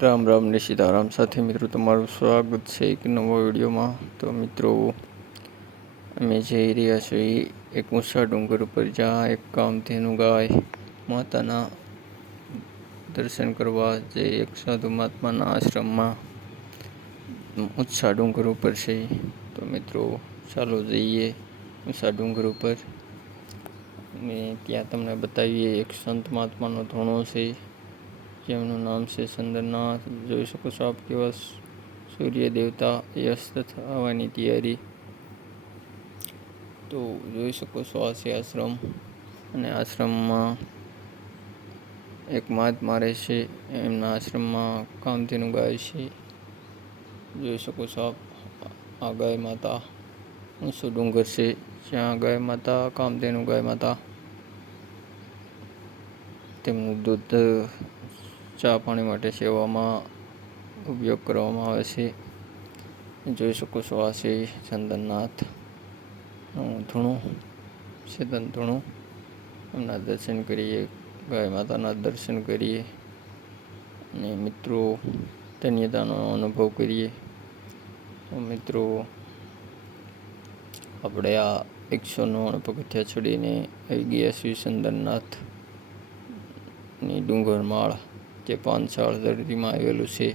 રામ રામ ને સીતારામ. સાથે મિત્રો તમારું સ્વાગત છે એક નવા વિડીયોમાં. તો મિત્રો અમે જઈ રહ્યા છીએ એક ઊંચા ડુંગર ઉપર, જ્યાં એક કામધેનુ ગાય માતાના દર્શન કરવા જે એક સાધુ મહાત્માના આશ્રમમાં ઊંચા ડુંગર ઉપર છે. તો મિત્રો ચાલો જઈએ ઊંચા ડુંગર ઉપર અને ત્યાં તમને બતાવીએ એક સંત મહાત્માનો ધોણો છે, જેમનું નામ છે ચંદ્રનાથ. જોઈ શકો છો આપ કેવા સૂર્ય દેવતા અસ્ત થવાની તૈયારી. તો જોઈ શકો છો આ છે આશ્રમ, અને આશ્રમમાં એક મહાત્મા રહે છે. એમના આશ્રમમાં કામધેનુ ગાય છે. જોઈ શકો છો આપ આ ગાય માતા. ઊંચો ડુંગર છે જ્યાં ગાય માતા, કામધેનુ ગાય માતા, તેમનું દૂધ ચા પાણી માટે સેવામાં ઉપયોગ કરવામાં આવે છે. જોઈ શકો છો આ છે ચંદનનાથ ધૂણું, ચેતન ધૂણું. એમના દર્શન કરીએ, ગાય માતાના દર્શન કરીએ અને મિત્રો ધન્યતાનો અનુભવ કરીએ. તો મિત્રો આપણે આ 109 પગથિયા ચડીને આવી ગયા છીએ ચંદનનાથની ડુંગરમાળ, જે પાંચાળ ધરતીમાં આવેલું છે.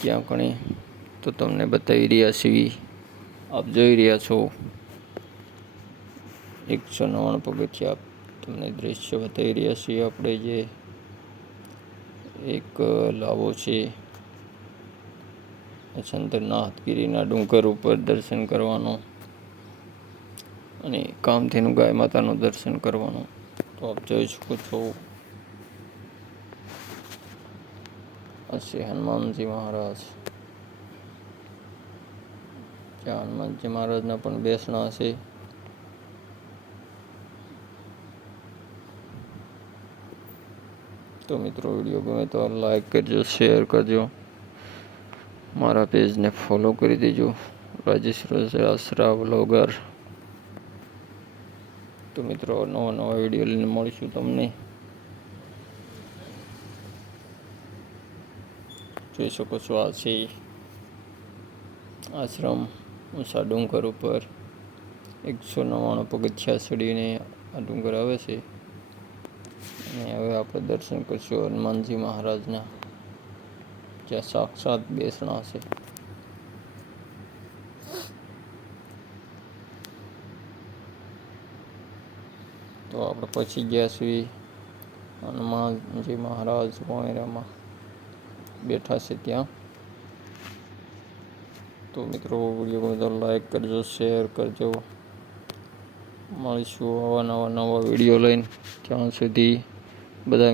ત્યાં કણે તો તમને બતાવી રહ્યા છીએ, આપ જોઈ રહ્યા છો 109 પગથિયા. તમને દ્રશ્ય બતાવી રહ્યા છીએ આપણે, જે એક લાવો છે ચંદ્રનાથગીરીના ડુંગર ઉપર દર્શન કરવાનો અને કામધેનુ ગાય માતાનું દર્શન કરવાનું. તો આપ જોઈ શકો છો આ છે હનુમાનજી મહારાજ. ત્યાં હનુમાનજી મહારાજના પણ બેસણા છે. તો મિત્રો વિડીયો ગમે તો લાઈક કરજો, શેર કરજો, મારા પેજને ફોલો કરી દેજો, રાજેશ રજાસરા વ્લોગર. તો મિત્રો નવા વિડીયો લઈને મળીશું તમને. જોઈ શકો છો આ છે આશ્રમ ઊંચા ડુંગર ઉપર. 199 પગથિયા ચડીને આ ડુંગર આવે છે. અને હવે આપણે દર્શન કરશું હનુમાનજી મહારાજના, જ્યાં સાક્ષાત બેસણા છે. તો આપણે પછી ગયા છીએ હનુમાનજી મહારાજ વાંયરામાં બેઠા છે ત્યાં. તો મિત્રો વિડીયો ગમે તો લાઈક કરજો, શેર કરજો. મળીશું આવા નવા વિડીયો લઈને. ત્યાં સુધી બધા